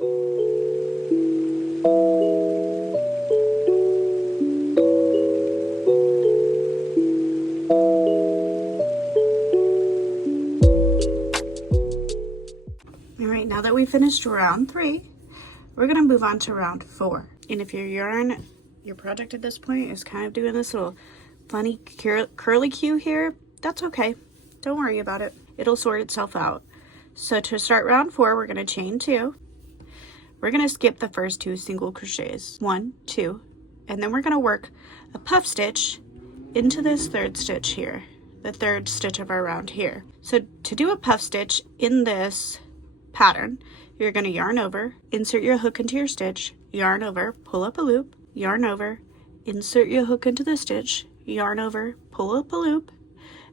All right, now that we finished round 3, we're gonna move on to round 4. And if your project at this point is kind of doing this little funny curly cue here, that's okay. Don't worry about it. It'll sort itself out. So to start round 4, we're gonna chain 2. We're gonna skip the first 2 single crochets, 1, 2, and then we're gonna work a puff stitch into this 3rd stitch here, the 3rd stitch of our round here. So to do a puff stitch in this pattern, you're going to yarn over, insert your hook into your stitch, yarn over, pull up a loop, yarn over, insert your hook into the stitch, yarn over, pull up a loop,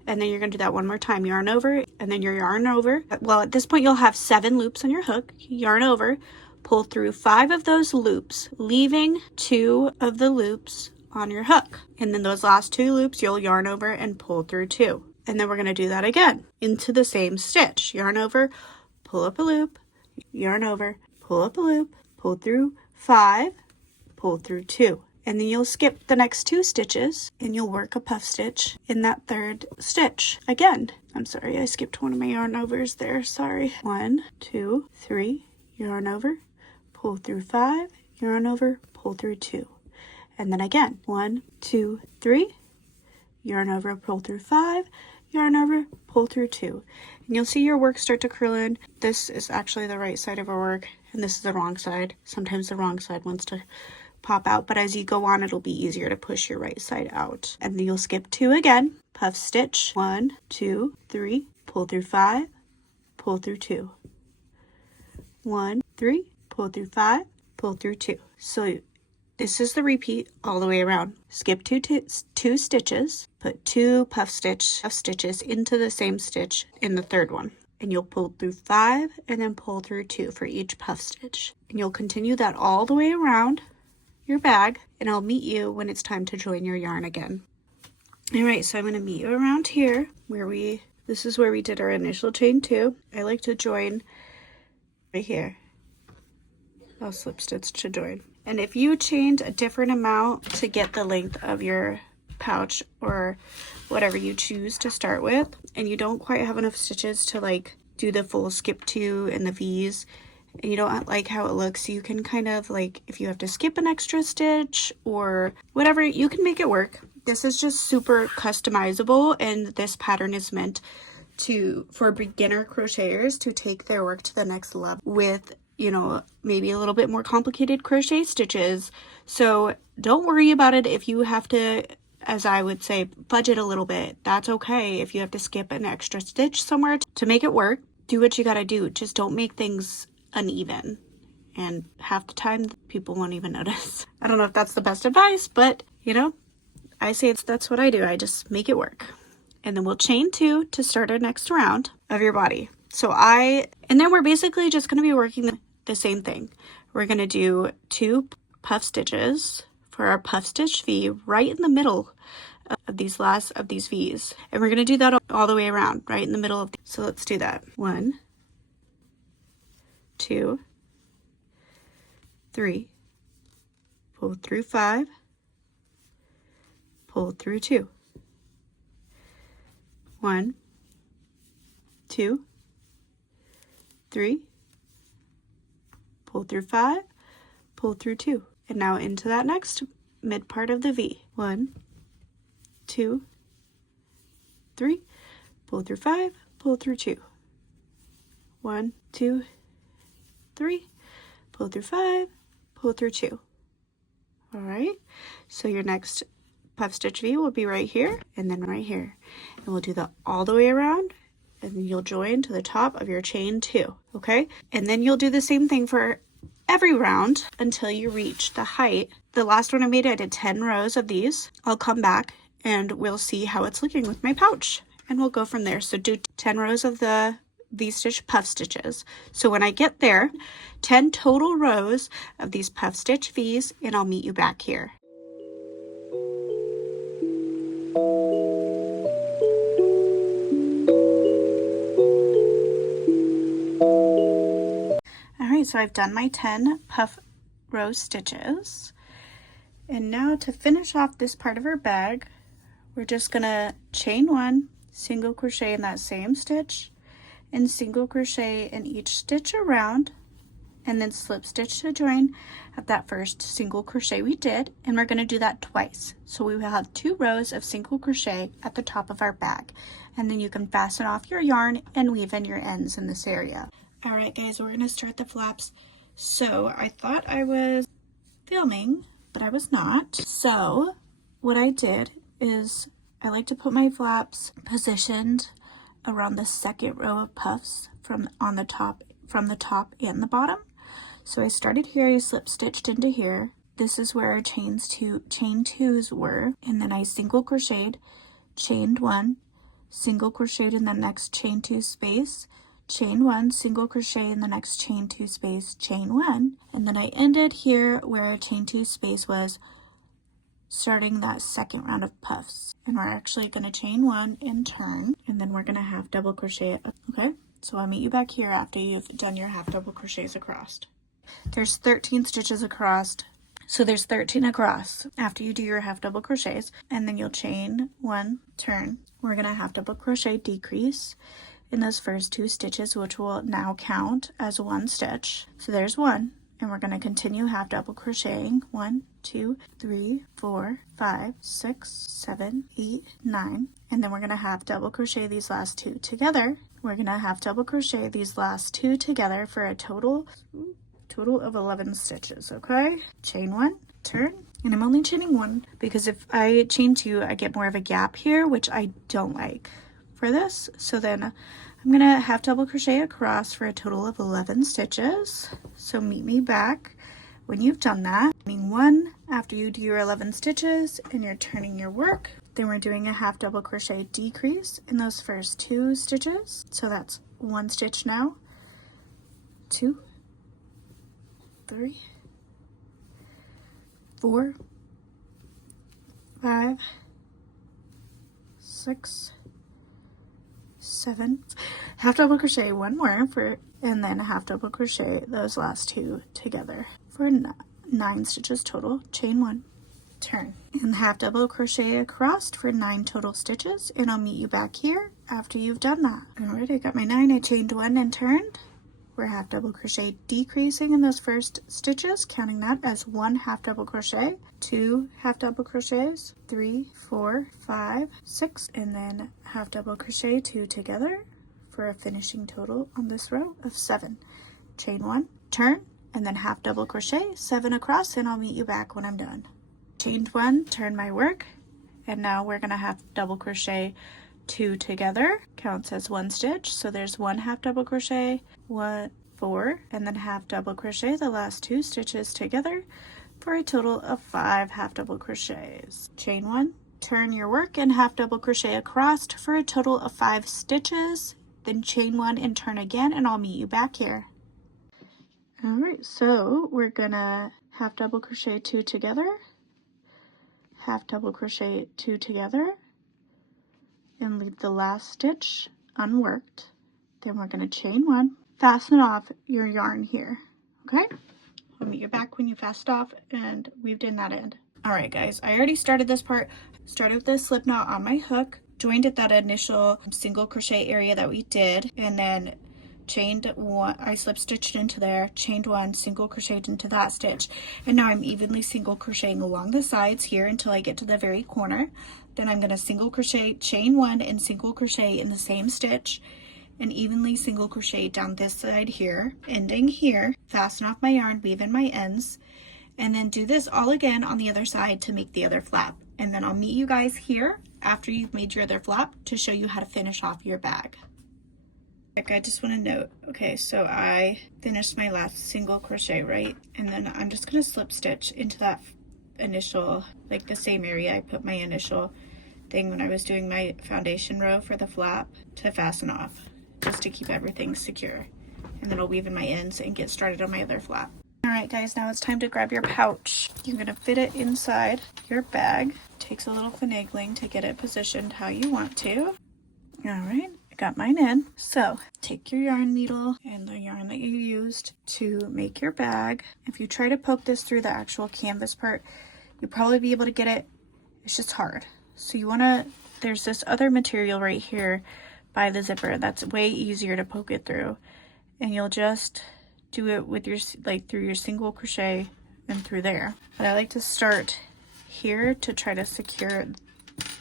and then you're going to do that one more time, yarn over, and then your yarn over. Well, at this point you'll have 7 loops on your hook, yarn over, pull through 5 of those loops, leaving 2 of the loops on your hook. And then those last 2 loops you'll yarn over and pull through 2. And then we're going to do that again into the same stitch, yarn over, pull up a loop, yarn over, pull up a loop, pull through 5, pull through 2. And then you'll skip the next 2 stitches and you'll work a puff stitch in that 3rd stitch again. I'm sorry, I skipped one of my yarn overs there, sorry. 1, 2, 3, yarn over, pull through 5, yarn over, pull through 2. And then again, 1, 2, 3, yarn over, pull through 5, yarn over, pull through 2. And you'll see your work start to curl in. This is actually the right side of our work, and this is the wrong side. Sometimes the wrong side wants to pop out, but as you go on, it'll be easier to push your right side out. And then you'll skip 2 again, puff stitch, 1, 2, 3, pull through 5, pull through 2. 1, 3, pull through 5, pull through 2. So this is the repeat all the way around. Skip 2 stitches, put 2 puff stitches into the same stitch in the 3rd one. And you'll pull through 5 and then pull through 2 for each puff stitch. And you'll continue that all the way around your bag, and I'll meet you when it's time to join your yarn again. Alright, so I'm going to meet you around here this is where we did our initial chain 2. I like to join right here. I'll slip stitch to join. And if you chained a different amount to get the length of your pouch or whatever you choose to start with, and you don't quite have enough stitches to like do the full skip 2 and the V's, and you don't like how it looks, you can kind of like, if you have to skip an extra stitch or whatever, you can make it work. This is just super customizable, and this pattern is meant for beginner crocheters to take their work to the next level with, you know, maybe a little bit more complicated crochet stitches. So don't worry about it if you have to, as I would say, budget a little bit. That's okay. If you have to skip an extra stitch somewhere to make it work, do what you gotta do. Just don't make things uneven, and half the time people won't even notice. I don't know if that's the best advice, but you know, I say that's what I do. I just make it work. And then we'll chain 2 to start our next round of your body. And then we're basically just going to be working the same thing. We're going to do 2 puff stitches for our puff stitch V right in the middle of these V's. And we're going to do that all the way around, right in the middle of so let's do that. 1, 2, 3, pull through 5, pull through 2. 1, 2, 3, pull through 5, pull through 2. And now into that next mid part of the V. 1, 2, 3, pull through 5, pull through 2. 1, 2, 3, pull through 5, pull through 2. All right, so your next puff stitch V will be right here and then right here, and we'll do that all the way around, and then you'll join to the top of your chain 2. Okay, and then you'll do the same thing for every round until you reach the height. The last one I made, I did 10 rows of these. I'll come back and we'll see how it's looking with my pouch, and we'll go from there. So do 10 rows of the V-stitch puff stitches. So when I get there, 10 total rows of these puff stitch V's, and I'll meet you back here. All right, so I've done my 10 puff row stitches. And now to finish off this part of our bag, we're just gonna chain 1, single crochet in that same stitch, and single crochet in each stitch around, and then slip stitch to join at that first single crochet we did, and we're going to do that twice. So we will have 2 rows of single crochet at the top of our bag, and then you can fasten off your yarn and weave in your ends in this area. All right guys, we're going to start the flaps. So I thought I was filming, but I was not. So what I did is I like to put my flaps positioned around the second row of puffs from the top and the bottom. So I started here, I slip stitched into here. This is where our chain twos were, and then I single crocheted, chained 1, single crocheted in the next chain 2 space, chain 1, single crochet in the next chain 2 space, chain 1, and then I ended here where our chain 2 space was, starting that second round of puffs. And we're actually going to chain 1 and turn, and then we're going to half double crochet it. Okay, so I'll meet you back here after you've done your half double crochets across. There's 13 stitches across, so there's 13 across after you do your half double crochets, and then you'll chain 1, turn. We're going to half double crochet decrease in those first 2 stitches, which will now count as 1 stitch. So there's 1, and we're going to continue half double crocheting 1, 2, 3, 4, 5, 6, 7, 8, 9, and then we're going to half double crochet these last 2 together. We're going to half double crochet these last 2 together for a total of 11 stitches. Okay, chain 1, turn, and I'm only chaining 1 because if I chain 2 I get more of a gap here, which I don't like for this. So then I'm gonna half double crochet across for a total of 11 stitches. So meet me back when you've done that. Chain 1 after you do your 11 stitches and you're turning your work. Then we're doing a half double crochet decrease in those first 2 stitches. So that's 1 stitch now, 2, 3, 4, 5, 6, 7, half double crochet 1 more and then half double crochet those last 2 together for 9 stitches total. Chain 1, turn, and half double crochet across for 9 total stitches, and I'll meet you back here after you've done that. All right, I got my 9. I chained 1 and turned. We're half double crochet decreasing in those first stitches, counting that as 1 half double crochet, 2 half double crochets, 3, 4, 5, 6, and then half double crochet 2 together for a finishing total on this row of 7. Chain 1, turn, and then half double crochet 7 across, and I'll meet you back when I'm done. Chained 1, turn my work, and now we're gonna half double crochet 2 together, counts as 1 stitch. So there's 1 half double crochet, 1, 4, and then half double crochet the last 2 stitches together for a total of 5 half double crochets. Chain 1, turn your work and half double crochet across for a total of 5 stitches, then chain 1 and turn again, and I'll meet you back here. All right, so we're gonna half double crochet 2 together, half double crochet 2 together, and leave the last stitch unworked. Then we're going to chain 1, fasten off your yarn here. Okay, I'll meet you back when you fasten off and weaved in that end. All right guys, I already started this part. Started with the slip knot on my hook, joined at that initial single crochet area that we did, and then chained 1. I slip stitched into there, chained 1, single crocheted into that stitch, and now I'm evenly single crocheting along the sides here until I get to the very corner. Then I'm going to single crochet, chain 1, and single crochet in the same stitch, and evenly single crochet down this side here, ending here, fasten off my yarn, weave in my ends, and then do this all again on the other side to make the other flap. And then I'll meet you guys here after you've made your other flap to show you how to finish off your bag. I just want to note, okay, so I finished my last single crochet, right? And then I'm just going to slip stitch into that initial, like the same area I put my initial thing when I was doing my foundation row for the flap to fasten off, just to keep everything secure. And then I'll weave in my ends and get started on my other flap. All right guys, now it's time to grab your pouch. You're going to fit it inside your bag. Takes a little finagling to get it positioned how you want to. All right, I got mine in. So take your yarn needle and the yarn that you used to make your bag. If you try to poke this through the actual canvas part, you'll probably be able to get it. It's just hard. So you want to, there's this other material right here by the zipper that's way easier to poke it through. And you'll just do it with your, like through your single crochet and through there. But I like to start here to try to secure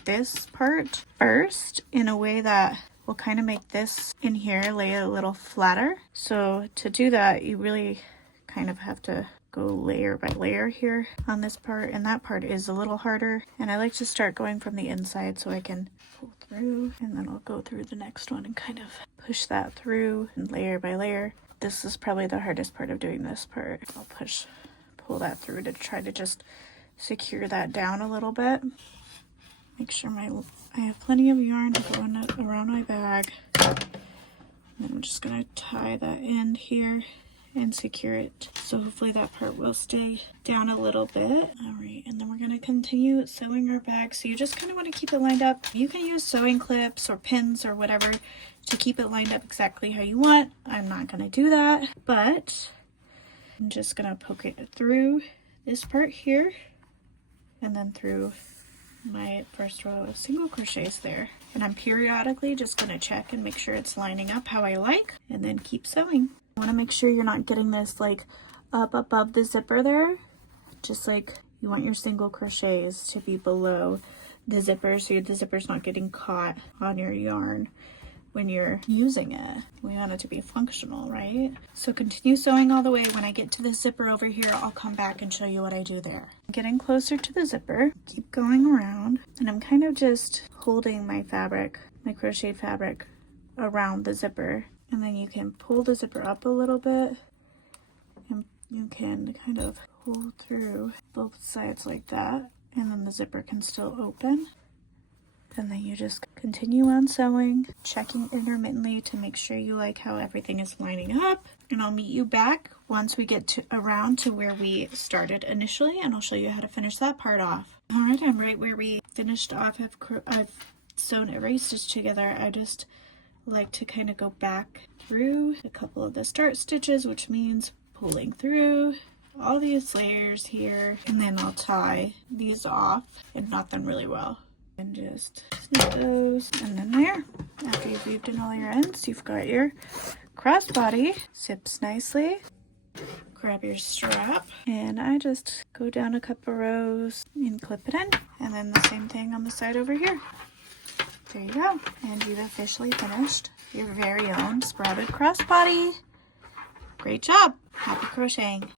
this part first in a way that will kind of make this in here lay a little flatter. So to do that, you really kind of have to go layer by layer here on this part, and that part is a little harder. And I like to start going from the inside so I can pull through, and then I'll go through the next one and kind of push that through and layer by layer. This is probably the hardest part of doing this part. I'll pull that through to try to just secure that down a little bit. Make sure I have plenty of yarn to go around my bag. And I'm just gonna tie that end here and secure it. So hopefully that part will stay down a little bit. All right, and then we're gonna continue sewing our bag. So you just kind of want to keep it lined up. You can use sewing clips or pins or whatever to keep it lined up exactly how you want. I'm not gonna do that, but I'm just gonna poke it through this part here and then through my first row of single crochets there. And I'm periodically just going to check and make sure it's lining up how I like, and then keep sewing. I want to make sure you're not getting this like up above the zipper there. Just like you want your single crochets to be below the zipper so the zipper's not getting caught on your yarn when you're using it. We want it to be functional, right? So continue sewing all the way. When I get to the zipper over here, I'll come back and show you what I do there. Getting closer to the zipper, keep going around, and I'm kind of just holding my fabric, my crochet fabric, around the zipper. And then you can pull the zipper up a little bit, and you can kind of pull through both sides like that, and then the zipper can still open. And then you just continue on sewing, checking intermittently to make sure you like how everything is lining up. And I'll meet you back once we get around to where we started initially, and I'll show you how to finish that part off. All right, I'm right where we finished off. I've sewn every stitch together. I just like to kind of go back through a couple of the start stitches, which means pulling through all these layers here, and then I'll tie these off and knot them really well. And just snip those, and then there, after you've weaved in all your ends, you've got your crossbody. Zips nicely. Grab your strap, and I just go down a couple rows and clip it in, and then the same thing on the side over here. There you go, and you've officially finished your very own sprouted crossbody. Great job! Happy crocheting!